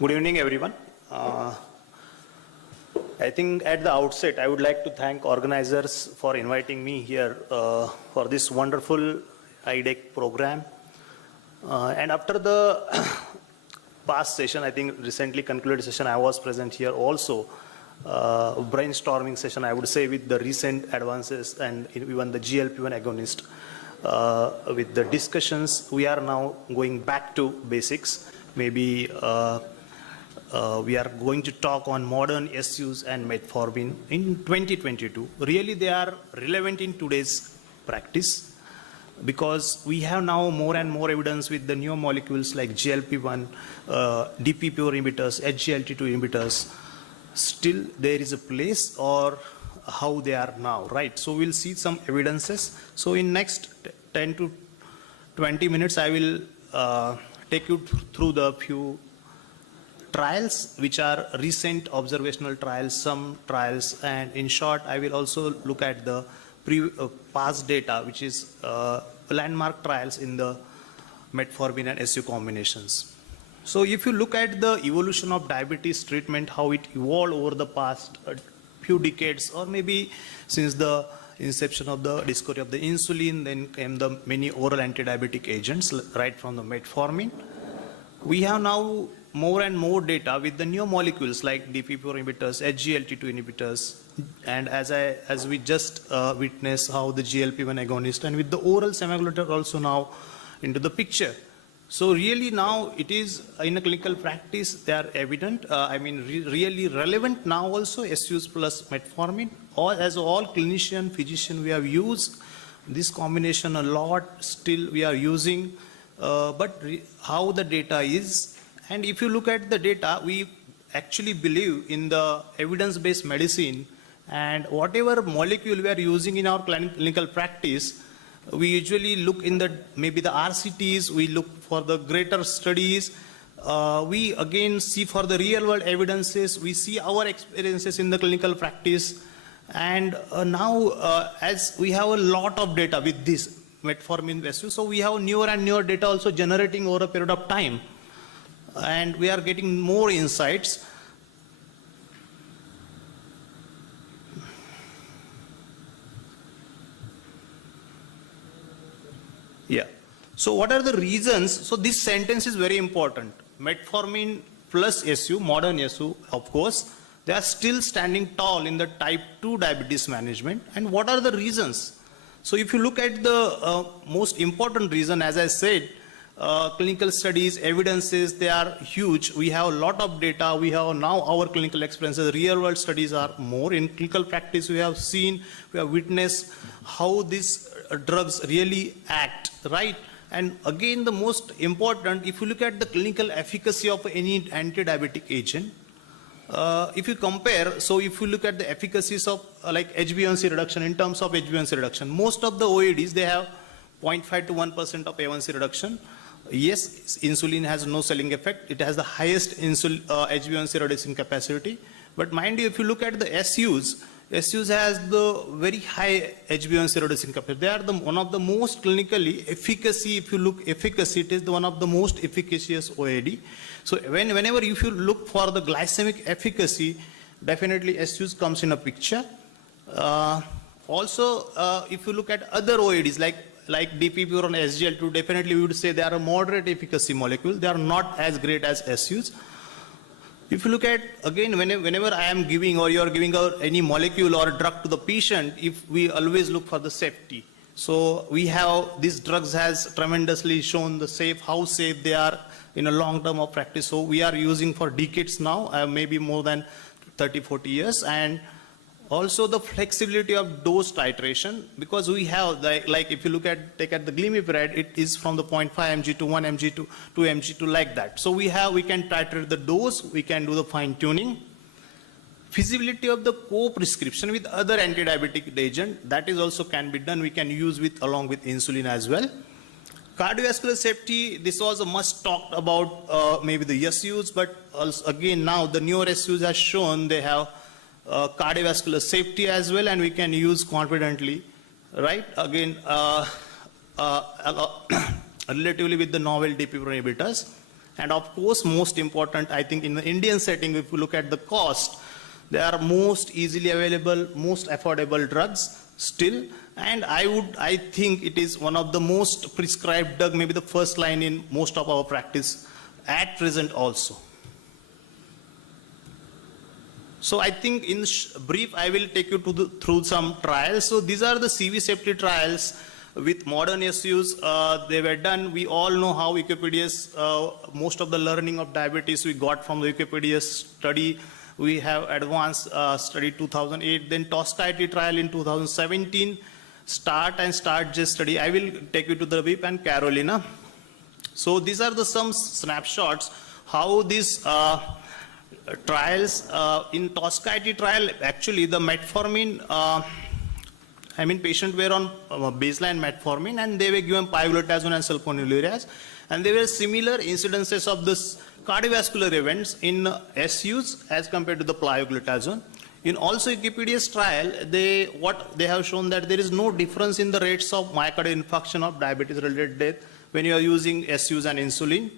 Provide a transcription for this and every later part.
Good evening, everyone. I think at the outset, I would like to thank organizers for inviting me here for this wonderful IDEC program. And after the past session, I think recently concluded session, I was present here also. Brainstorming session, I would say, with the recent advances and even the GLP-1 agonist. With the discussions, we are now going back to basics. Maybe we are going to talk on modern SUs and Metformin in 2022. Really, they are relevant in today's practice because we have now more and more evidence with the new molecules like GLP-1, DPP-4 inhibitors, SGLT2 inhibitors. Still, there is a place or how they are now, right? So we'll see some evidences. So in next 10 to 20 minutes, I will take you through the few trials, which are recent observational trials, some trials, and in short, I will also look at the past data, which is landmark trials in the Metformin and SU combinations. So if you look at the evolution of diabetes treatment, how it evolved over the past few decades, or maybe since the inception of the discovery of the insulin, then came the many oral anti-diabetic agents, right from the Metformin. We have now more and more data with the new molecules like DPP-4 inhibitors, SGLT2 inhibitors, and as we just witnessed how the GLP-1 agonist and with the oral semaglutide also now into the picture. So really now it is in a clinical practice, they are evident, really relevant now also, SUs plus Metformin. As all clinician, physician, we have used this combination a lot, still we are using, but how the data is, and if you look at the data, we actually believe in the evidence-based medicine, and whatever molecule we are using in our clinical practice, we usually look in the, maybe the RCTs, we look for the greater studies, we again see for the real world evidences, we see our experiences in the clinical practice, and now as we have a lot of data with this Metformin SU, so we have newer and newer data also generating over a period of time, and we are getting more insights. Yeah. So what are the reasons? So this sentence is very important. Metformin plus SU, modern SU, of course, they are still standing tall in the type 2 diabetes management. And what are the reasons? So if you look at the most important reason, as I said, clinical studies, evidences, they are huge. We have a lot of data. We have now our clinical experiences. Real world studies are more. In clinical practice, we have seen, we have witnessed how these drugs really act, right? And again, the most important, if you look at the clinical efficacy of any anti-diabetic agent, if you compare, so if you look at the efficacies of like HbA1c reduction, in terms of HbA1c reduction, most of the OADs, they have 0.5 to 1% of A1C reduction. Yes, insulin has no selling effect. It has the highest HbA1c reducing capacity. But mind you, if you look at the SUs has the very high HbA1c reducing capacity. They are one of the most clinically efficacy. If you look efficacy, it is one of the most efficacious OAD. So whenever if you look for the glycemic efficacy, definitely SUs comes in a picture. Also, if you look at other OADs like DPP-4 and SGL2, definitely we would say they are a moderate efficacy molecule. They are not as great as SUs. If you look at, again, whenever I am giving or you are giving out any molecule or a drug to the patient, if we always look for the safety. So we have, these drugs has tremendously shown the how safe they are in a long term of practice. So we are using for decades now, maybe more than 30, 40 years. And also the flexibility of dose titration, because we have, like if you take at the glimepiride, it is from the 0.5 mg to 1 mg to 2 mg to like that. So we can titrate the dose, we can do the fine tuning. Feasibility of the co-prescription with other anti-diabetic agent, that is also can be done. We can use along with insulin as well. Cardiovascular safety, this was a must talked about maybe the SUs, but also, again now the newer SUs has shown they have cardiovascular safety as well, and we can use confidently, right? Again, relatively with the novel DPP-4 inhibitors. And of course, most important, I think in the Indian setting, if you look at the cost, they are most easily available, most affordable drugs still. And I think it is one of the most prescribed drug, maybe the first line in most of our practice at present also. So I think in brief, I will take you through some trials. So these are the CV safety trials with modern SUs. They were done. We all know how Wikipedia's, most of the learning of diabetes we got from the Wikipedia study. We have advanced study 2008, then Toscaity trial in 2017, START and START-J study. I will take you to the VIP and Carolina. So these are some snapshots how these trials in Toscaity trial, actually the metformin, patients were on baseline metformin and they were given pioglitazone and sulfonylureas, and there were similar incidences of this cardiovascular events in SUs as compared to the pioglitazone. In also Wikipedia's trial, what they have shown that there is no difference in the rates of myocardial infarction of diabetes-related death when you are using SUs and insulin.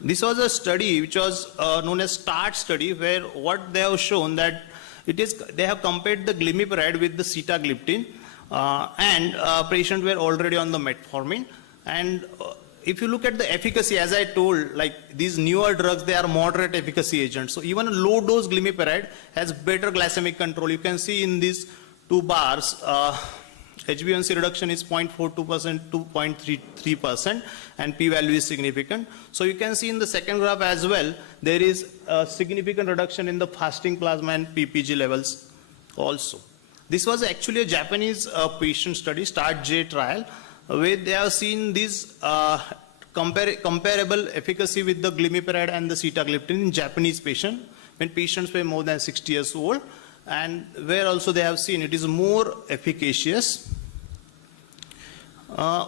This was a study which was known as START study, where what they have shown that they have compared the glimepiride with the sitagliptin, and patients were already on the metformin. And if you look at the efficacy, as I told, like these newer drugs, they are moderate efficacy agents. So even a low dose glimepiride has better glycemic control. You can see in these two bars, HbA1c reduction is 0.42% to 0.33%, and p-value is significant. So you can see in the second graph as well, there is a significant reduction in the fasting plasma and PPG levels also. This was actually a Japanese patient study, START-J trial, where they have seen this comparable efficacy with the glimepiride and the sitagliptin in Japanese patients, when patients were more than 60 years old, and where also they have seen it is more efficacious.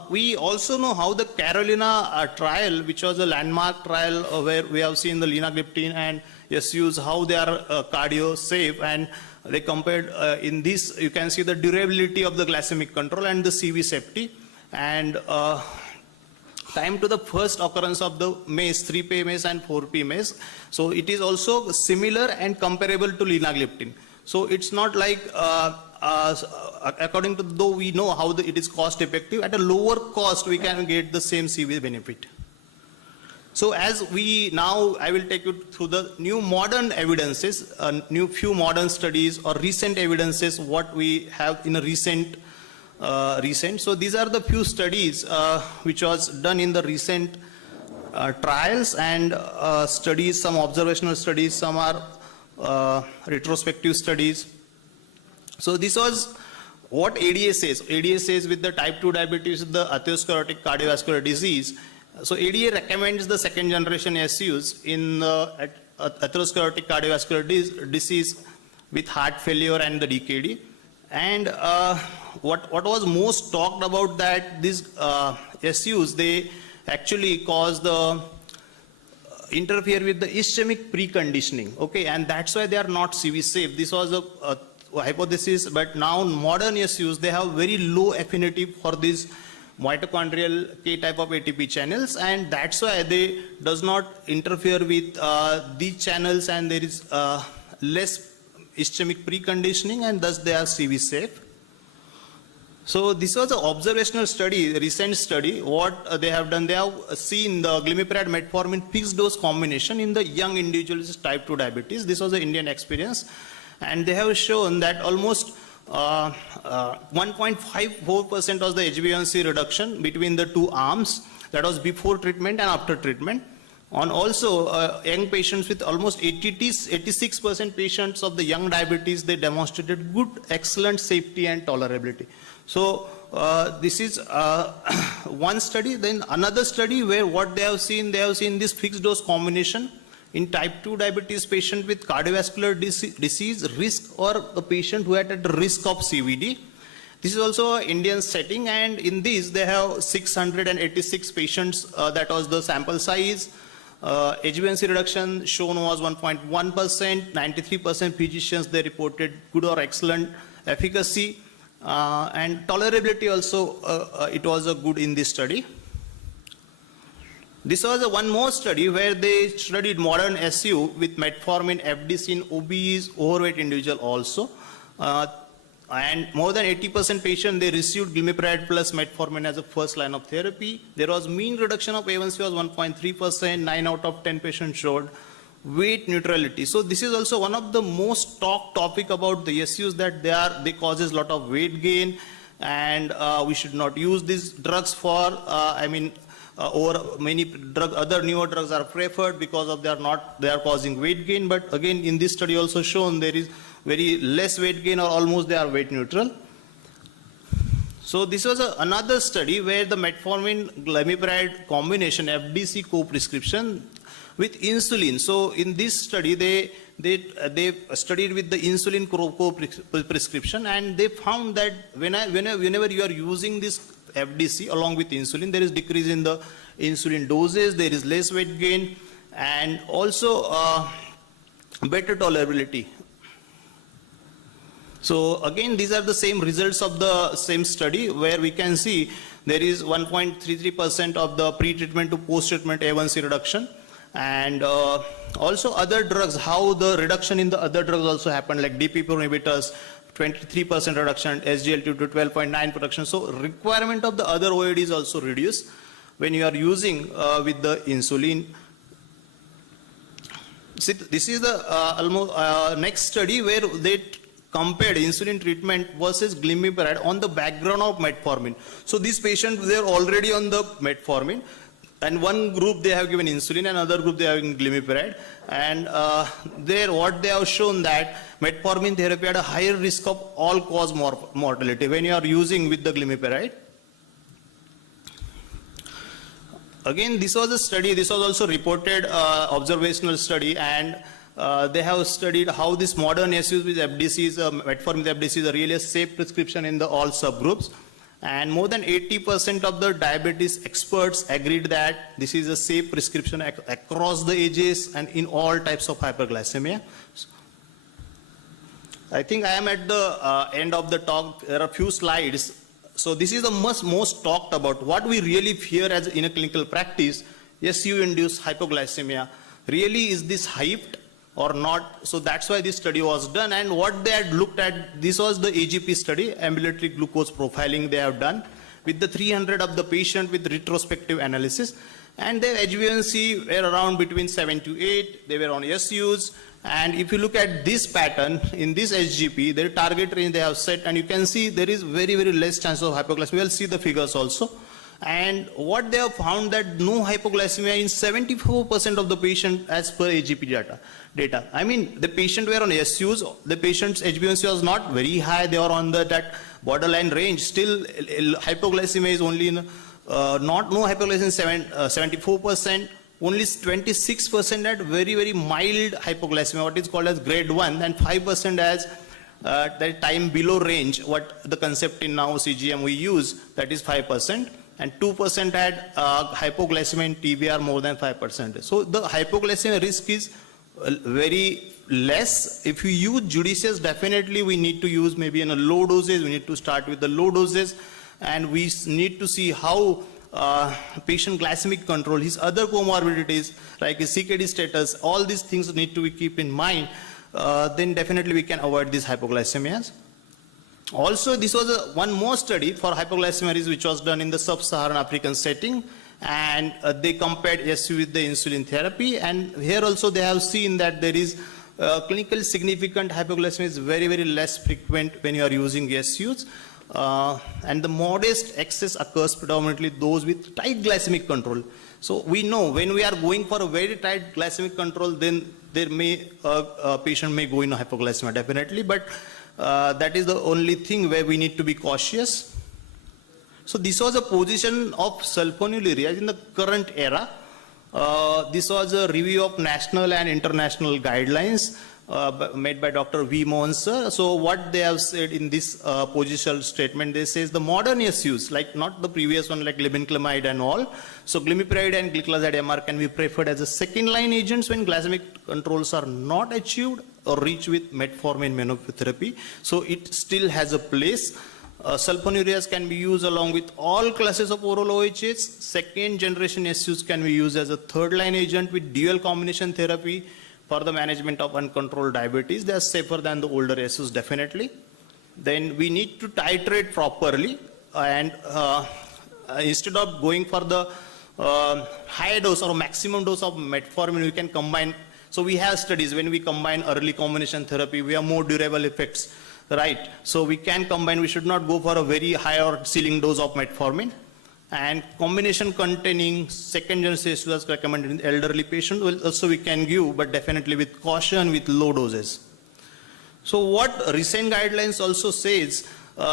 We also know how the Carolina trial, which was a landmark trial where we have seen the linagliptin and SUs, how they are cardio safe, and they compared in this, you can see the durability of the glycemic control and the CV safety, and time to the first occurrence of the MACE, 3P MACE and 4P MACE. So it is also similar and comparable to linagliptin. So it's not like, according to, though we know how it is cost effective, at a lower cost we can get the same CV benefit. So as I will take you through the new modern evidences, few modern studies or recent evidences what we have in a recent. So these are the few studies which was done in the recent trials and studies, some observational studies, some are retrospective studies. So this was what ADA says. ADA says with the type 2 diabetes, the atherosclerotic cardiovascular disease. So ADA recommends the second generation SUs in atherosclerotic cardiovascular disease with heart failure and the DKD. And what was most talked about that these SUs, they actually cause the interfere with the ischemic preconditioning, okay, and that's why they are not CV safe. This was a hypothesis, but now modern SUs, they have very low affinity for these mitochondrial K type of ATP channels, and that's why they does not interfere with these channels, and there is less ischemic preconditioning, and thus they are CV safe. So this was an observational study, a recent study. What they have done, they have seen the glimepiride metformin fixed dose combination in the young individuals with type 2 diabetes. This was an Indian experience, and they have shown that almost 1.54% was the HbA1c reduction between the two arms. That was before treatment and after treatment. On also young patients with almost 86% patients of the young diabetes, they demonstrated good, excellent safety and tolerability. So this is one study. Then another study where what they have seen this fixed dose combination in type 2 diabetes patient with cardiovascular disease risk or a patient who had at risk of CVD. This is also an Indian setting, and in this they have 686 patients, that was the sample size. HbA1c reduction shown was 1.1%, 93% physicians, they reported good or excellent efficacy, and tolerability also, it was a good in this study. This was one more study where they studied modern SU with metformin, FDC in obese, overweight individual also. And more than 80% patients, they received glimepiride plus metformin as a first line of therapy. There was mean reduction of A1C was 1.3%, 9 out of 10 patients showed weight neutrality. So this is also one of the most talked topic about the SUs, that they causes a lot of weight gain, and we should not use these drugs for, or many other newer drugs are preferred because of they are causing weight gain. But again, in this study also shown there is very less weight gain, or almost they are weight neutral. So this was another study where the metformin glimepiride combination FDC co-prescription with insulin. So in this study they studied with the insulin co-prescription, and they found that whenever you are using this FDC along with insulin, there is decrease in the insulin doses, there is less weight gain, and also better tolerability. So again, these are the same results of the same study, where we can see there is 1.33% of the pre-treatment to post-treatment A1C reduction, and also other drugs, how the reduction in the other drugs also happened, like DPP inhibitors, 23% reduction, SGLT2 to 12.9 reduction. So requirement of the other OAD is also reduced when you are using with the insulin. See, this is the almost next study where they compared insulin treatment versus glimepiride on the background of metformin. So these patients, they are already on the metformin, and one group they have given insulin, and another group they have given glimepiride, and there what they have shown that metformin therapy had a higher risk of all-cause mortality when you are using with the glimepiride. Again, this was a study, this was also reported observational study, and they have studied how this modern SUs with FDCs, metformin with FDC is a really safe prescription in the all subgroups. And more than 80% of the diabetes experts agreed that this is a safe prescription across the ages and in all types of hyperglycemia. I think I am at the end of the talk. There are a few slides. So this is the most talked about. What we really fear as in a clinical practice, SU-induced hypoglycemia. Really, is this hyped or not? So that's why this study was done, and what they had looked at, this was the AGP study, ambulatory glucose profiling they have done with the 300 of the patient with retrospective analysis, and their HbA1c were around between 7 to 8, they were on SUs, and if you look at this pattern in this SGP, their target range they have set, and you can see there is very less chance of hypoglycemia. We'll see the figures also. And what they have found that no hypoglycemia in 74% of the patient as per AGP data. I mean, the patient were on SUs, the patient's HbA1c was not very high, they were on that borderline range. Still, hypoglycemia is only in, no hypoglycemia 74%, only 26% at very mild hypoglycemia, what is called as grade 1, and 5% as that time below range, what the concept in now CGM we use, that is 5%. And 2% had hypoglycemia in TBR more than 5%. So the hypoglycemia risk is very less. If you use judicious, definitely we need to use maybe in a low doses. We need to start with the low doses, and we need to see how patient glycemic control, his other comorbidities like his CKD status, all these things need to be keep in mind. Then definitely we can avoid these hypoglycemias. Also, this was one more study for hypoglycemia which was done in the sub-Saharan African setting, and they compared SU with the insulin therapy, and here also they have seen that there is clinically significant hypoglycemia is very less frequent when you are using SUs, and the modest excess occurs predominantly those with tight glycemic control. So we know when we are going for a very tight glycemic control, then there may a patient may go in hypoglycemia definitely, but that is the only thing where we need to be cautious. So this was a position of sulfonylurea in the current era. This was a review of national and international guidelines made by Dr. V. Mohan sir. So what they have said in this positional statement, they says the modern SUs, like not the previous one like glibenclamide and all. So glimepiride and gliclazide MR can be preferred as a second line agents when glycemic controls are not achieved or reached with metformin monotherapy. So it still has a place. Sulfonylureas can be used along with all classes of oral OHS. Second generation SUs can be used as a third line agent with dual combination therapy for the management of uncontrolled diabetes. They are safer than the older SUs, definitely. Then we need to titrate properly, and instead of going for the high dose or maximum dose of metformin, we can combine. So we have studies when we combine early combination therapy, we have more durable effects, right? So we can combine, we should not go for a very high or ceiling dose of metformin. And combination containing second generation as recommended in elderly patients will also we can give, but definitely with caution with low doses. So what recent guidelines also says,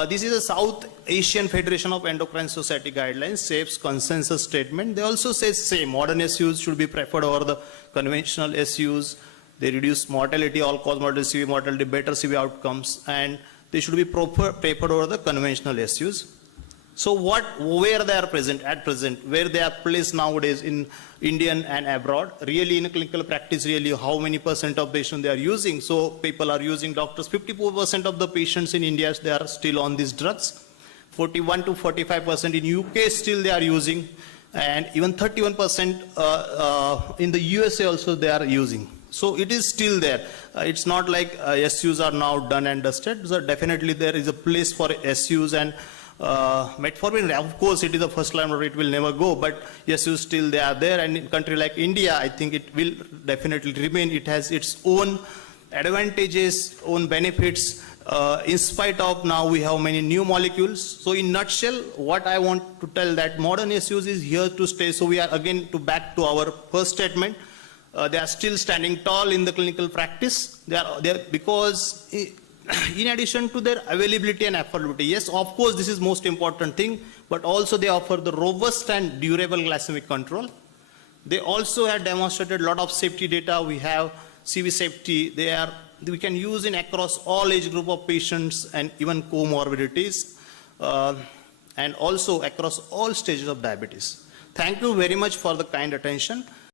this is a South Asian Federation of Endocrine Society guidelines, SAFE's consensus statement. They also say same, modern SUs should be preferred over the conventional SUs. They reduce mortality, all-cause mortality, severe mortality, better severe outcomes, and they should be preferred over the conventional SUs. So where they are present at present, where they are placed nowadays in Indian and abroad, really in clinical practice, really how many % of patients they are using. So people are using doctors, 54% of the patients in India, they are still on these drugs. 41 to 45% in UK still they are using, and even 31% in the USA also they are using. So it is still there. It's not like SUs are now done and dusted. So definitely there is a place for SUs, and metformin, of course, it is the first line, or it will never go, but yes, still they are there. And in a country like India, I think it will definitely remain. It has its own advantages, own benefits, in spite of now we have many new molecules. So in nutshell, what I want to tell that modern SUs is here to stay. So we are again back to our first statement. They are still standing tall in the clinical practice. They are there because in addition to their availability and affordability, yes, of course, this is most important thing, but also they offer the robust and durable glycemic control. They also have demonstrated a lot of safety data. We have CV safety. We can use in across all age group of patients and even comorbidities, and also across all stages of diabetes. Thank you very much for the kind attention.